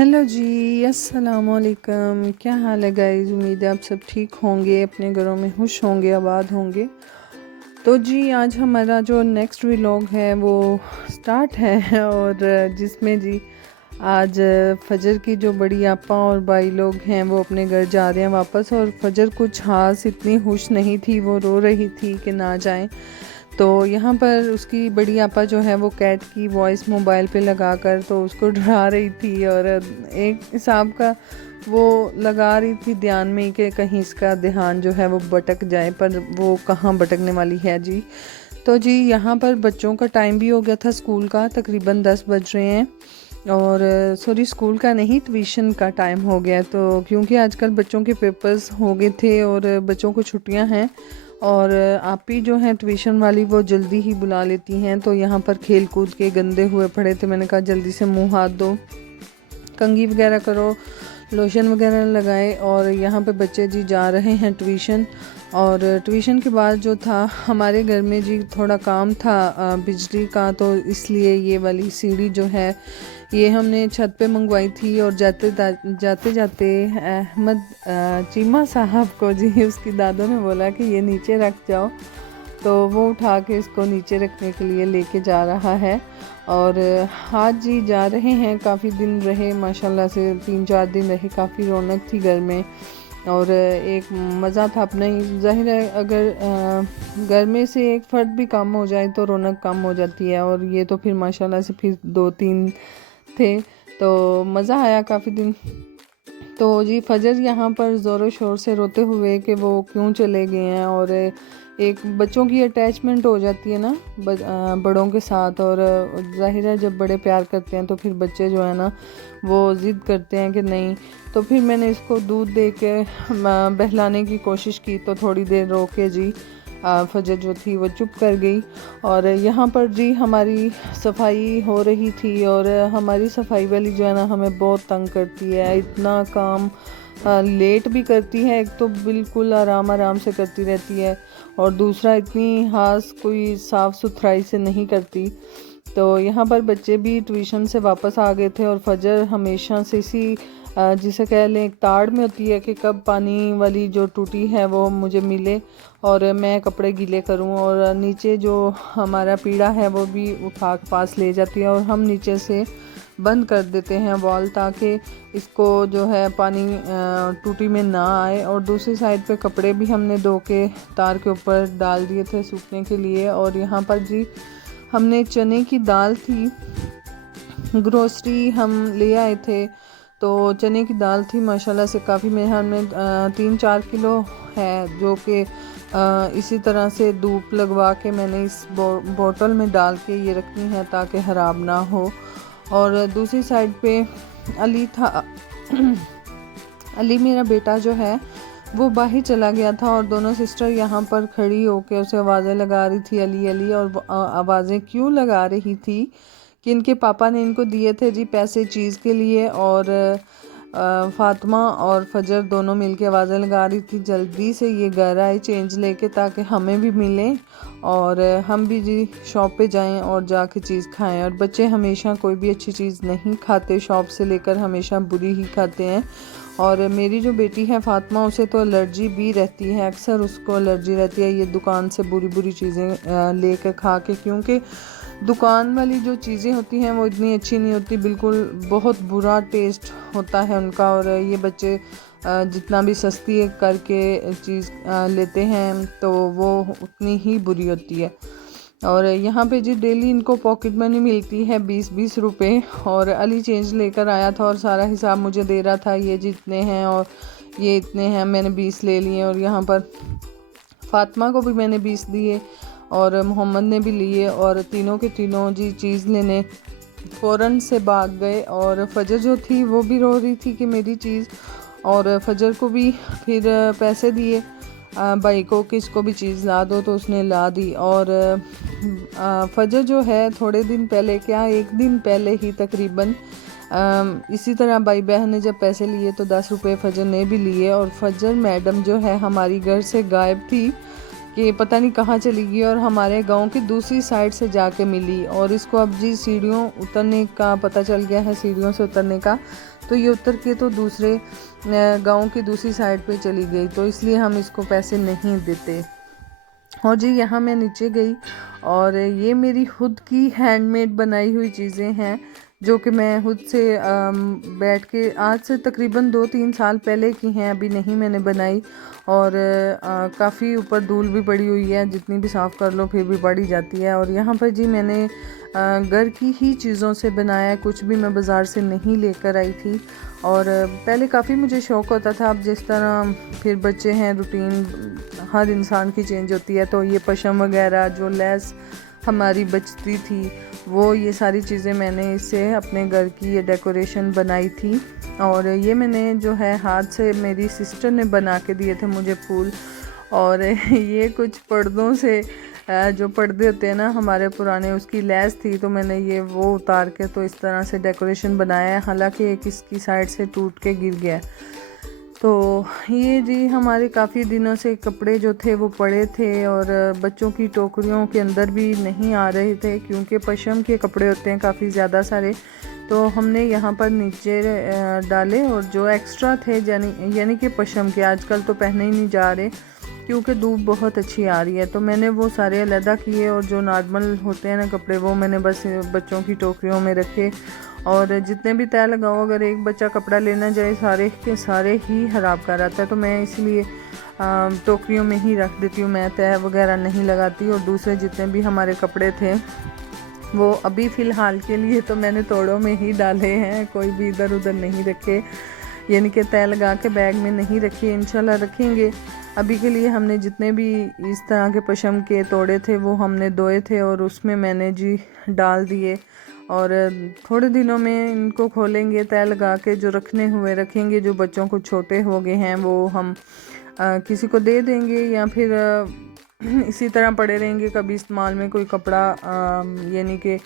Hello जी, अस्सलाम वालेकुम। क्या हाल है गाइस? उम्मीद है आप सब ठीक होंगे, अपने घरों में खुश होंगे, आबाद होंगे। तो जी आज हमारा जो नेक्स्ट व्लॉग है वो स्टार्ट है और जिसमें जी आज फजर की जो बड़ी आपा और भाई लोग हैं वो अपने घर जा रहे हैं वापस। और फजर कुछ खास इतनी खुश नहीं थी, वो रो रही थी कि ना जाएं। तो यहाँ पर उसकी बड़ी आपा जो है वो कैट की वॉइस मोबाइल पे लगाकर तो उसको डरा रही थी और एक हिसाब का वो लगा रही थी ध्यान में ही कि कहीं इसका ध्यान जो है वो भटक जाए, पर वो कहाँ भटकने वाली है जी। तो जी यहाँ पर बच्चों का टाइम भी हो गया था स्कूल का, तकरीबन 10 बज रहे हैं। और सॉरी, स्कूल का नहीं, ट्यूशन का टाइम हो गया। तो क्योंकि आजकल बच्चों के पेपर्स हो गए थे और बच्चों को छुट्टियां हैं और आप ही जो हैं ट्यूशन वाली वो जल्दी ही बुला लेती हैं। तो यहाँ पर खेल कूद के गंदे हुए पड़े थे, मैंने कहा जल्दी से मुंह हाथ धो, कंघी वगैरह करो, लोशन वगैरह लगाए। और यहाँ पे बच्चे जी जा रहे हैं ट्यूशन। और ट्यूशन के बाद जो था हमारे घर में जी थोड़ा काम था बिजली का, तो इसलिए ये वाली सीढ़ी जो है ये हमने छत पे मंगवाई थी। और जाते जाते अहमद चीमा साहब को जी उसकी दादों ने बोला कि ये नीचे रख जाओ, तो वो उठा के इसको नीचे रखने के लिए लेके जा रहा है। और आज जी जा रहे हैं, काफ़ी दिन रहे माशाल्लाह से, 3-4 दिन रहे, काफ़ी रौनक थी घर में और एक मज़ा था अपना ही। जाहिर है अगर घर में से एक फ़र्द भी कम हो जाए तो रौनक कम हो जाती है, और ये तो फिर माशाल्लाह से फिर 2-3 थे, तो मज़ा आया काफ़ी दिन। तो जी फजर यहाँ पर ज़ोरों शोर से रोते हुए कि वो क्यों चले गए हैं। और एक बच्चों की अटैचमेंट हो जाती है ना बड़ों के साथ, और जाहिर है जब बड़े प्यार करते हैं तो फिर बच्चे जो है ना वो ज़िद करते हैं कि नहीं। तो फिर मैंने इसको दूध दे के बहलाने की कोशिश की, तो थोड़ी देर रो के जी फजर जो थी वो चुप कर गई। और यहाँ पर जी हमारी सफाई हो रही थी, और हमारी सफाई वाली जो है ना हमें बहुत तंग करती है, इतना काम लेट भी करती है। एक तो बिल्कुल आराम आराम से करती रहती है, और दूसरा इतनी खास कोई साफ़ सुथराई से नहीं करती। तो यहाँ पर बच्चे भी ट्यूशन से वापस आ गए थे, और फजर हमेशा से इसी जिसे कह लें एक ताड़ में होती है कि कब पानी वाली जो टूटी है वो मुझे मिले और मैं कपड़े गीले करूं। और नीचे जो हमारा पीड़ा है वो भी उठा के पास ले जाती है, और हम नीचे से बंद कर देते हैं वॉल, ताकि इसको जो है पानी टूटी में ना आए। और दूसरी साइड पे कपड़े भी हमने धो के तार के ऊपर डाल दिए थे सूखने के लिए। और यहाँ पर जी हमने चने की दाल थी, ग्रोसरी हम ले आए थे, तो चने की दाल थी माशाल्लाह से काफ़ी, मेरे हाथ में 3-4 किलो है, जो कि इसी तरह से धूप लगवा के मैंने इस बोतल में डाल के ये रखनी है ताकि ख़राब ना हो। और दूसरी साइड पे अली था अली मेरा बेटा जो है वो बाहर चला गया था, और दोनों सिस्टर यहाँ पर खड़ी होकर उसे आवाज़ें लगा रही थी, अली अली। और आवाज़ें क्यों लगा रही थी कि इनके पापा ने इनको दिए थे जी पैसे चीज़ के लिए, और फातिमा और फजर दोनों मिलके आवाज़ें लगा रही थी जल्दी से ये घर आए चेंज लेके, ताकि हमें भी मिले और हम भी जी शॉप पे जाएं और जाके चीज़ खाएं। और बच्चे हमेशा कोई भी अच्छी चीज़ नहीं खाते, शॉप से लेकर हमेशा बुरी ही खाते हैं। और मेरी जो बेटी है फातिमा, उसे तो एलर्जी भी रहती है, अक्सर उसको एलर्जी रहती है ये दुकान से बुरी बुरी चीज़ें लेकर खा के, क्योंकि दुकान वाली जो चीज़ें होती हैं वो इतनी अच्छी नहीं होती, बिल्कुल बहुत बुरा टेस्ट होता है उनका। और ये बच्चे जितना भी सस्ती करके चीज़ लेते हैं तो वो उतनी ही बुरी होती है। और यहाँ पे जी डेली इनको पॉकेट मनी मिलती है 20-20 रुपये, और अली चेंज लेकर आया था और सारा हिसाब मुझे दे रहा था, ये जितने हैं और ये इतने हैं, मैंने 20 ले लिए। और यहाँ पर फातिमा को भी मैंने 20 दिए और मोहम्मद ने भी लिए, और तीनों के तीनों जी चीज़ लेने फ़ौरन से भाग गए। और फजर जो थी वो भी रो रही थी कि मेरी चीज़, और फजर को भी फिर पैसे दिए भाई को कि इसको भी चीज़ ला दो, तो उसने ला दी। और फजर जो है थोड़े दिन पहले, क्या एक दिन पहले ही तकरीबन इसी तरह भाई बहन ने जब पैसे लिए तो 10 रुपये फजर ने भी लिए। और फजर मैडम जो है हमारी घर से गायब थी, कि पता नहीं कहाँ चली गई और हमारे गांव की दूसरी साइड से जाके मिली। और इसको अब जी सीढ़ियों उतरने का पता चल गया है, सीढ़ियों से उतरने का, तो ये उतर के तो दूसरे गांव की दूसरी साइड पे चली गई, तो इसलिए हम इसको पैसे नहीं देते। और जी यहाँ मैं नीचे गई और ये मेरी खुद की हैंडमेड बनाई हुई चीज़ें हैं जो कि मैं खुद से बैठ के आज से तकरीबन 2-3 साल पहले की हैं, अभी नहीं मैंने बनाई। और काफ़ी ऊपर धूल भी पड़ी हुई है, जितनी भी साफ़ कर लो फिर भी पड़ी जाती है। और यहाँ पर जी मैंने घर की ही चीज़ों से बनाया, कुछ भी मैं बाज़ार से नहीं लेकर आई थी। और पहले काफ़ी मुझे शौक़ होता था, अब जिस तरह फिर बच्चे हैं, रूटीन हर इंसान की चेंज होती है, तो ये पशम वगैरह जो लेस हमारी बचती थी वो ये सारी चीज़ें मैंने इससे अपने घर की ये डेकोरेशन बनाई थी। और ये मैंने जो है हाथ से मेरी सिस्टर ने बना के दिए थे मुझे फूल। और ये कुछ पर्दों से जो पर्दे होते हैं ना हमारे पुराने, उसकी लैस थी, तो मैंने ये वो उतार के तो इस तरह से डेकोरेशन बनाया है। हालांकि एक इसकी साइड से टूट के गिर गया। तो ये जी हमारे काफ़ी दिनों से कपड़े जो थे वो पड़े थे और बच्चों की टोकरियों के अंदर भी नहीं आ रहे थे, क्योंकि पशम के कपड़े होते हैं काफ़ी ज़्यादा सारे, तो हमने यहाँ पर नीचे डाले। और जो एक्स्ट्रा थे यानी कि पशम के आजकल तो पहने ही नहीं जा रहे क्योंकि धूप बहुत अच्छी आ रही है, तो मैंने वो सारे अलहदा किए। और जो नॉर्मल होते हैं ना कपड़े वो मैंने बस बच्चों की टोकरियों में रखे। और जितने भी तय लगाओ, अगर एक बच्चा कपड़ा लेना जाए सारे के सारे ही ख़राब कर आता है, तो मैं इसलिए टोकरियों में ही रख देती हूँ, मैं तय वगैरह नहीं लगाती। और दूसरे जितने भी हमारे कपड़े थे वो अभी फ़िलहाल के लिए तो मैंने तोड़ों में ही डाले हैं, कोई भी इधर उधर नहीं रखे, यानी कि तय लगा के बैग में नहीं रखे, इंशाल्लाह रखेंगे। अभी के लिए हमने जितने भी इस तरह के पशम के तोड़े थे वो हमने धोए थे और उसमें मैंने जी डाल दिए। और थोड़े दिनों में इनको खोलेंगे, तय लगा के जो रखने हुए रखेंगे, जो बच्चों को छोटे हो गए हैं वो हम किसी को दे देंगे या फिर इसी तरह पड़े रहेंगे। कभी इस्तेमाल में कोई कपड़ा यानी कि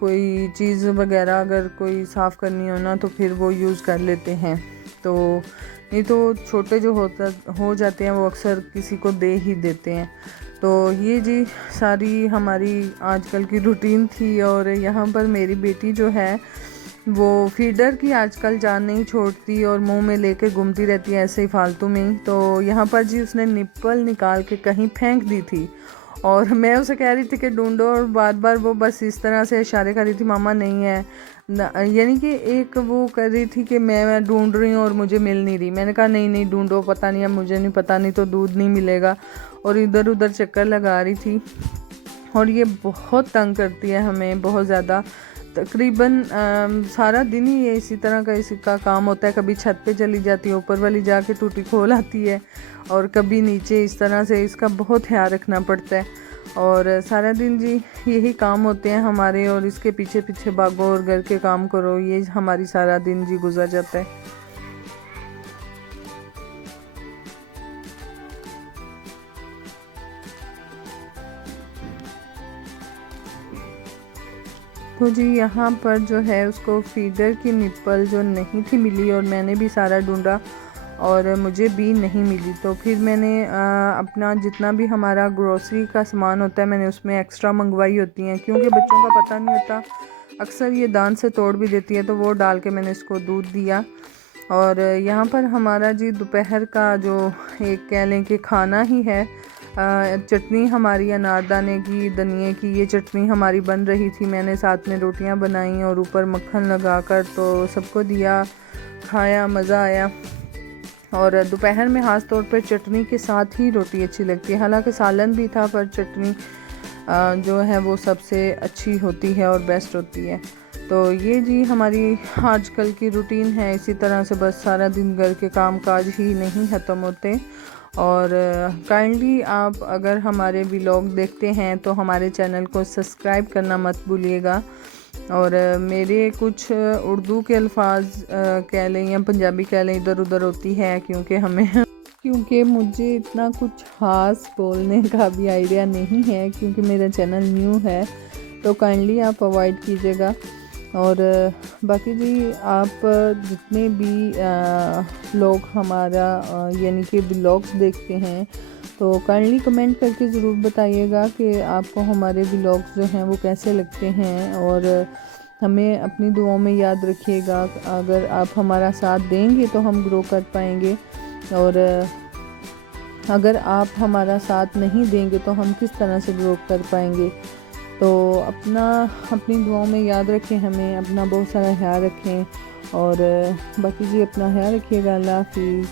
कोई चीज़ वगैरह अगर कोई साफ़ करनी हो ना तो फिर वो यूज़ कर लेते हैं। तो नहीं तो छोटे जो हो जाते हैं वो अक्सर किसी को दे ही देते हैं। तो ये जी सारी हमारी आजकल की रूटीन थी। और यहाँ पर मेरी बेटी जो है वो फीडर की आजकल जान नहीं छोड़ती और मुंह में लेके घूमती रहती है ऐसे ही फालतू में ही। तो यहाँ पर जी उसने निप्पल निकाल के कहीं फेंक दी थी और मैं उसे कह रही थी कि ढूंढो, और बार बार वो बस इस तरह से इशारे कर रही थी, मामा नहीं है, यानी कि एक वो कर रही थी कि मैं ढूंढ रही हूँ और मुझे मिल नहीं रही। मैंने कहा नहीं नहीं ढूंढो, पता नहीं है, मुझे नहीं पता, नहीं तो दूध नहीं मिलेगा। और इधर उधर चक्कर लगा रही थी। और ये बहुत तंग करती है हमें बहुत ज़्यादा, तकरीबन सारा दिन ही ये इसी तरह का इसका काम होता है। कभी छत पे चली जाती है, ऊपर वाली जाके टूटी खोल आती है, और कभी नीचे, इस तरह से इसका बहुत ख्याल रखना पड़ता है। और सारा दिन जी यही काम होते हैं हमारे, और इसके पीछे पीछे भागो और घर के काम करो, ये हमारी सारा दिन जी गुजर जाता है। तो जी यहाँ पर जो है उसको फीडर की निप्पल जो नहीं थी मिली, और मैंने भी सारा ढूंढा और मुझे भी नहीं मिली। तो फिर मैंने अपना जितना भी हमारा ग्रोसरी का सामान होता है मैंने उसमें एक्स्ट्रा मंगवाई होती हैं, क्योंकि बच्चों का पता नहीं होता, अक्सर ये दांत से तोड़ भी देती है, तो वो डाल के मैंने इसको दूध दिया। और यहाँ पर हमारा जी दोपहर का जो एक कह लें कि खाना ही है, चटनी हमारी अनारदाने की, धनिए की ये चटनी हमारी बन रही थी। मैंने साथ में रोटियां बनाई और ऊपर मक्खन लगाकर तो सबको दिया, खाया, मज़ा आया। और दोपहर में ख़ास तौर पर चटनी के साथ ही रोटी अच्छी लगती है, हालांकि सालन भी था पर चटनी जो है वो सबसे अच्छी होती है और बेस्ट होती है। तो ये जी हमारी आजकल की रूटीन है, इसी तरह से बस सारा दिन घर के काम काज ही नहीं ख़त्म होते। और काइंडली आप अगर हमारे व्लॉग देखते हैं तो हमारे चैनल को सब्सक्राइब करना मत भूलिएगा। और मेरे कुछ उर्दू के अल्फाज कह लें या पंजाबी कह लें इधर उधर होती है, क्योंकि मुझे इतना कुछ ख़ास बोलने का भी आइडिया नहीं है, क्योंकि मेरा चैनल न्यू है, तो काइंडली आप अवॉइड कीजिएगा। और बाकी जी आप जितने भी लोग हमारा यानी कि व्लॉग्स देखते हैं तो काइंडली कमेंट करके ज़रूर बताइएगा कि आपको हमारे व्लॉग्स जो हैं वो कैसे लगते हैं, और हमें अपनी दुआओं में याद रखिएगा। अगर आप हमारा साथ देंगे तो हम ग्रो कर पाएंगे, और अगर आप हमारा साथ नहीं देंगे तो हम किस तरह से ग्रो कर पाएंगे। तो अपनी दुआओं में याद रखें, हमें अपना बहुत सारा ख्याल रखें, और बाकी जी अपना ख्याल रखिएगा। अल्लाह हाफिज़।